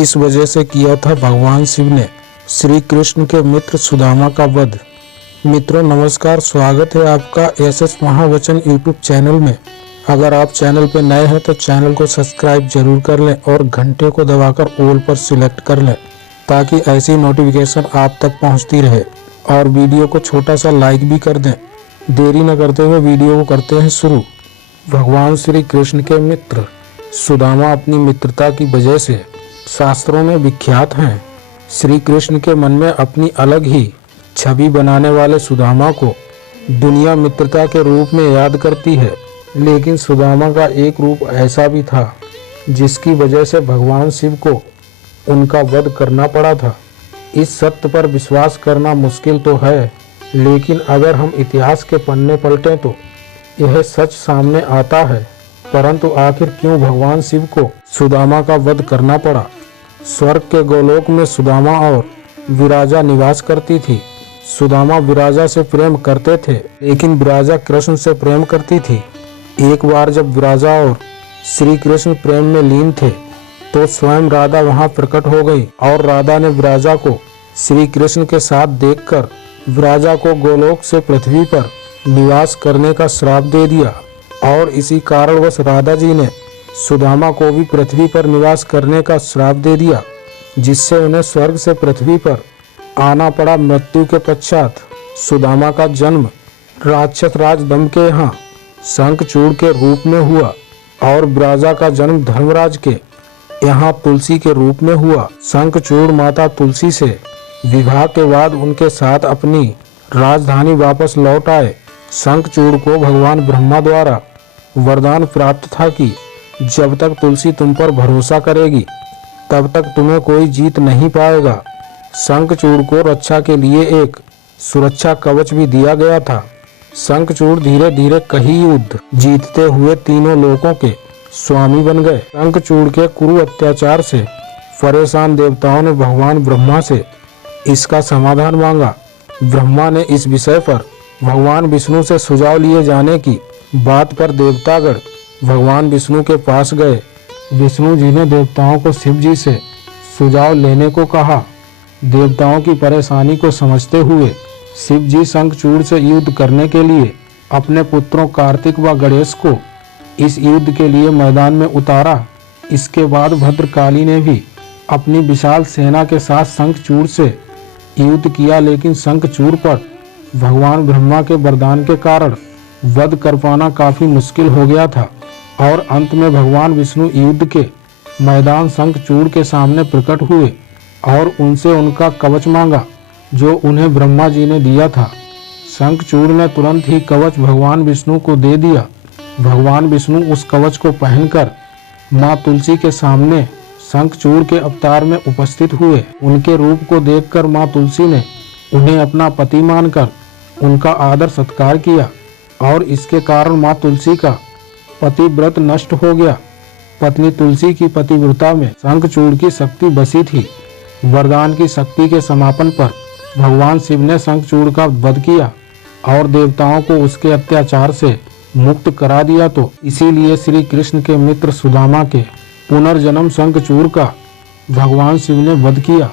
इस वजह से किया था भगवान शिव ने श्री कृष्ण के मित्र सुदामा का वध। मित्रों नमस्कार, स्वागत है आपका एसएस महावचन यूट्यूब चैनल में। अगर आप चैनल पर नए हैं तो चैनल को सब्सक्राइब जरूर कर लें और घंटे को दबाकर ऑल पर सिलेक्ट कर लें ताकि ऐसी नोटिफिकेशन आप तक पहुंचती रहे। और वीडियो को छोटा सा लाइक भी कर दें। देरी न करते हुए वीडियो को करते हैं शुरू। भगवान श्री कृष्ण के मित्र सुदामा अपनी मित्रता की वजह से शास्त्रों में विख्यात हैं। श्री कृष्ण के मन में अपनी अलग ही छवि बनाने वाले सुदामा को दुनिया मित्रता के रूप में याद करती है, लेकिन सुदामा का एक रूप ऐसा भी था जिसकी वजह से भगवान शिव को उनका वध करना पड़ा था। इस सत्य पर विश्वास करना मुश्किल तो है, लेकिन अगर हम इतिहास के पन्ने पलटें तो यह सच सामने आता है। परंतु आखिर क्यों भगवान शिव को सुदामा का वध करना पड़ा? स्वर्ग के गोलोक में सुदामा और विराजा निवास करती थी। सुदामा विराजा से प्रेम करते थे, लेकिन विराजा कृष्ण से प्रेम करती थी। एक बार जब विराजा और श्री कृष्ण प्रेम में लीन थे तो स्वयं राधा वहां प्रकट हो गई और राधा ने विराजा को श्री कृष्ण के साथ देखकर विराजा को गोलोक से पृथ्वी पर निवास करने का श्राप दे दिया। और इसी कारणवश राधा जी ने सुदामा को भी पृथ्वी पर निवास करने का श्राप दे दिया, जिससे उन्हें स्वर्ग से पृथ्वी पर आना पड़ा। मृत्यु के पश्चात सुदामा का जन्म राक्षस राज दंभ के यहाँ शंखचूड़ के रूप में हुआ और विराजा का जन्म धर्मराज के यहाँ तुलसी के रूप में हुआ। शंखचूड़ माता तुलसी से विवाह के बाद उनके साथ अपनी राजधानी वापस लौट आए। शंखचूड़ को भगवान ब्रह्मा द्वारा वरदान प्राप्त था कि जब तक तुलसी तुम पर भरोसा करेगी तब तक तुम्हें कोई जीत नहीं पाएगा। शंखचूड़ को रक्षा के लिए एक सुरक्षा कवच भी दिया गया था। शंखचूड़ धीरे धीरे कई युद्ध जीतते हुए तीनों लोकों के स्वामी बन गए। शंखचूड़ के कुरु अत्याचार से परेशान देवताओं ने भगवान ब्रह्मा से इसका समाधान मांगा। ब्रह्मा ने इस विषय पर भगवान विष्णु से सुझाव लिए जाने की बात पर देवतागण भगवान विष्णु के पास गए। विष्णु जी ने देवताओं को शिव जी से सुझाव लेने को कहा। देवताओं की परेशानी को समझते हुए शिव जी शंखचूड़ से युद्ध करने के लिए अपने पुत्रों कार्तिक व गणेश को इस युद्ध के लिए मैदान में उतारा। इसके बाद भद्रकाली ने भी अपनी विशाल सेना के साथ शंखचूड़ से युद्ध किया, लेकिन शंखचूड़ पर भगवान ब्रह्मा के वरदान के कारण वध कर पाना काफी मुश्किल हो गया था। और अंत में भगवान विष्णु युद्ध के मैदान शंखचूड़ के सामने प्रकट हुए और उनसे उनका कवच मांगा, जो उन्हें ब्रह्मा जी ने दिया था। शंखचूड़ ने तुरंत ही कवच भगवान विष्णु को दे दिया। भगवान विष्णु उस कवच को पहनकर माँ तुलसी के सामने शंखचूड़ के अवतार में उपस्थित हुए। उनके रूप को देखकर माँ तुलसी ने उन्हें अपना पति मानकर उनका आदर सत्कार किया और इसके कारण माँ तुलसी का पतिव्रत नष्ट हो गया। पत्नी तुलसी की पतिव्रता में शंखचूड़ की शक्ति बसी थी। वरदान की शक्ति के समापन पर भगवान शिव ने शंखचूड़ का वध किया और देवताओं को उसके अत्याचार से मुक्त करा दिया। तो इसीलिए श्री कृष्ण के मित्र सुदामा के पुनर्जन्म शंखचूड़ का भगवान शिव ने वध किया।